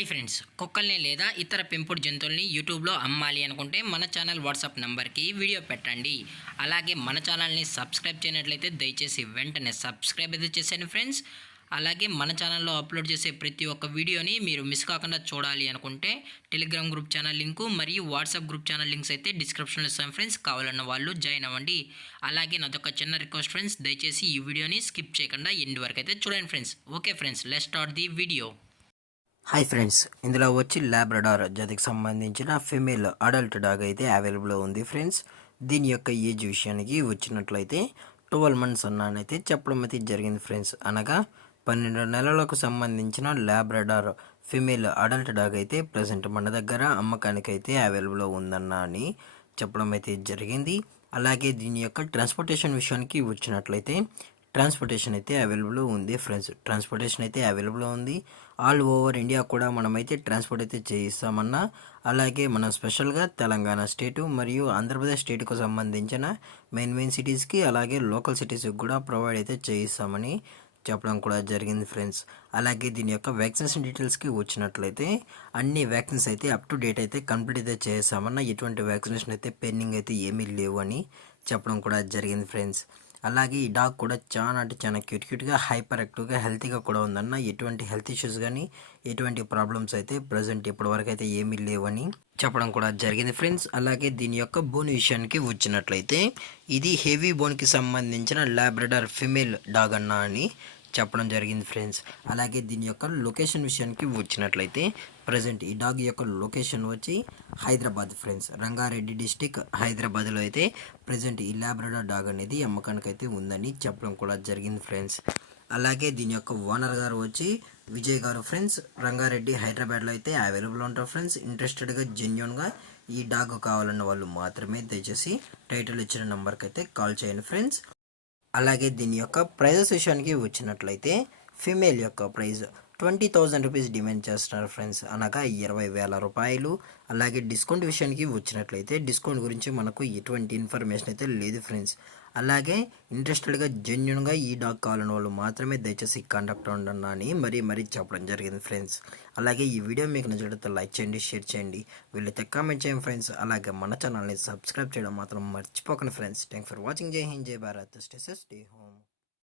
Hi friends, కుక్కల్ని లేదా ఇతర పెంపుడు జంతువుల్ని యూట్యూబ్లో అమ్మాలి అనుకుంటే మన ఛానల్ వాట్సాప్ నెంబర్కి వీడియో పెట్టండి. అలాగే మన ఛానల్ని సబ్స్క్రైబ్ చేయనట్లయితే దయచేసి వెంటనే సబ్స్క్రైబ్ అయితే చేసేయండి ఫ్రెండ్స్. అలాగే మన ఛానల్లో అప్లోడ్ చేసే ప్రతి ఒక్క వీడియోని మీరు మిస్ కాకుండా చూడాలి అనుకుంటే టెలిగ్రామ్ గ్రూప్ ఛానల్ లింకు మరియు వాట్సాప్ గ్రూప్ ఛానల్ లింక్స్ అయితే డిస్క్రిప్షన్లో ఇస్తాను ఫ్రెండ్స్. కావాలన్న వాళ్ళు జాయిన్ అవ్వండి. అలాగే నాదొక చిన్న రిక్వెస్ట్ ఫ్రెండ్స్, దయచేసి ఈ వీడియోని స్కిప్ చేయకుండా ఎండ్ వరకు అయితే చూడండి friends. Okay friends, let's start the video. Hi friends, ఇందులో వచ్చి లాబ్రడార్ జాతికి సంబంధించిన ఫీమేల్ అడల్ట్ డాగ్ అయితే అవైలబుల్ ఉంది ఫ్రెండ్స్. దీని యొక్క ఏజ్ విషయానికి వచ్చినట్లయితే 12 months అన్నానైతే చెప్పడం అయితే జరిగింది ఫ్రెండ్స్. అనగా 12 నెలలకు సంబంధించిన లాబ్రడార్ ఫీమేల్ అడల్ట్ డాగ్ అయితే ప్రజెంట్ మన దగ్గర అమ్మకానికి అయితే అవైలబుల్ ఉందన్న అని చెప్పడం అయితే జరిగింది. అలాగే దీని యొక్క ట్రాన్స్పోర్టేషన్ విషయానికి వచ్చినట్లయితే ట్రాన్స్పోర్టేషన్ అయితే అవైలబుల్ ఉంది ఫ్రెండ్స్. ట్రాన్స్పోర్టేషన్ అయితే అవైలబుల్ ఉంది. ఆల్ ఓవర్ ఇండియా కూడా మనమైతే ట్రాన్స్పోర్ట్ అయితే చేయిస్తామన్నా. అలాగే మనం స్పెషల్గా తెలంగాణ స్టేటు మరియు ఆంధ్రప్రదేశ్ స్టేట్కు సంబంధించిన మెయిన్ సిటీస్కి అలాగే లోకల్ సిటీస్కి కూడా ప్రొవైడ్ అయితే చేయిస్తామని చెప్పడం కూడా జరిగింది ఫ్రెండ్స్. అలాగే దీని యొక్క వ్యాక్సినేషన్ డీటెయిల్స్కి వచ్చినట్లయితే అన్ని వ్యాక్సిన్స్ అయితే అప్ టు డేట్ అయితే కంప్లీట్ అయితే చేస్తామన్నా. ఎటువంటి వ్యాక్సినేషన్ అయితే పెండింగ్ అయితే ఏమీ లేవు అని చెప్పడం కూడా జరిగింది ఫ్రెండ్స్. అలాగే ఈ డాగ్ కూడా చాలా క్యూట్గా హైపర్ యాక్టివ్గా హెల్తీగా కూడా ఉందన్న. ఎటువంటి హెల్త్ ఇష్యూస్ కానీ ఎటువంటి ప్రాబ్లమ్స్ అయితే ప్రజెంట్ ఇప్పటివరకు అయితే ఏమీ లేవని చెప్పడం కూడా జరిగింది ఫ్రెండ్స్. అలాగే దీని యొక్క బోన్ విషయానికి వచ్చినట్లయితే ఇది హెవీ బోన్కి సంబంధించిన లాబ్రడార్ ఫిమేల్ డాగ్ అన్న అని చెప్పడం జరిగింది ఫ్రెండ్స్. అలాగే దీని యొక్క లొకేషన్ విషయానికి వచ్చినట్లయితే ప్రజెంట్ ఈ డాగ్ యొక్క లొకేషన్ వచ్చి హైదరాబాద్ ఫ్రెండ్స్. రంగారెడ్డి డిస్టిక్ హైదరాబాద్లో అయితే ప్రజెంట్ ఈ లాబ్రడార్ డాగ్ అనేది అమ్మకానికి అయితే ఉందని చెప్పడం కూడా జరిగింది ఫ్రెండ్స్. అలాగే దీని యొక్క ఓనర్ గారు వచ్చి విజయ్ గారు ఫ్రెండ్స్. రంగారెడ్డి హైదరాబాద్లో అయితే అవైలబుల్ ఉంటారు ఫ్రెండ్స్. ఇంట్రెస్టెడ్గా జెన్యున్గా ఈ డాగ్ కావాలన్న వాళ్ళు మాత్రమే దయచేసి టైటిల్ ఇచ్చిన నెంబర్కి అయితే కాల్ చేయండి ఫ్రెండ్స్. అలాగే దీని యొక్క ప్రైజెస్ విషయానికి వచ్చినట్లయితే ఫీమేల్ యొక్క ప్రైజ్ 20,000 రూపీస్ డిమాండ్ చేస్తున్నారు ఫ్రెండ్స్. అనగా 20,000 రూపాయలు. అలాగే డిస్కౌంట్ విషయానికి వచ్చినట్లయితే డిస్కౌంట్ గురించి మనకు ఎటువంటి ఇన్ఫర్మేషన్ అయితే లేదు ఫ్రెండ్స్. అలాగే ఇంట్రెస్టెడ్గా జెన్యున్గా ఈ డాగ్ కావాలని వాళ్ళు మాత్రమే దయచేసి కాంటాక్ట్ అవ్వండి అని మరీ చెప్పడం జరిగింది ఫ్రెండ్స్. అలాగే ఈ వీడియో మీకు నచ్చినట్లయితే లైక్ చేయండి, షేర్ చేయండి, వీళ్ళైతే కామెంట్ చేయండి ఫ్రెండ్స్. అలాగే మన ఛానల్ని సబ్స్క్రైబ్ చేయడం మాత్రం మర్చిపోకండి ఫ్రెండ్స్. Thanks for watching. జై హింద్, జై Bharat, stay safe, stay home.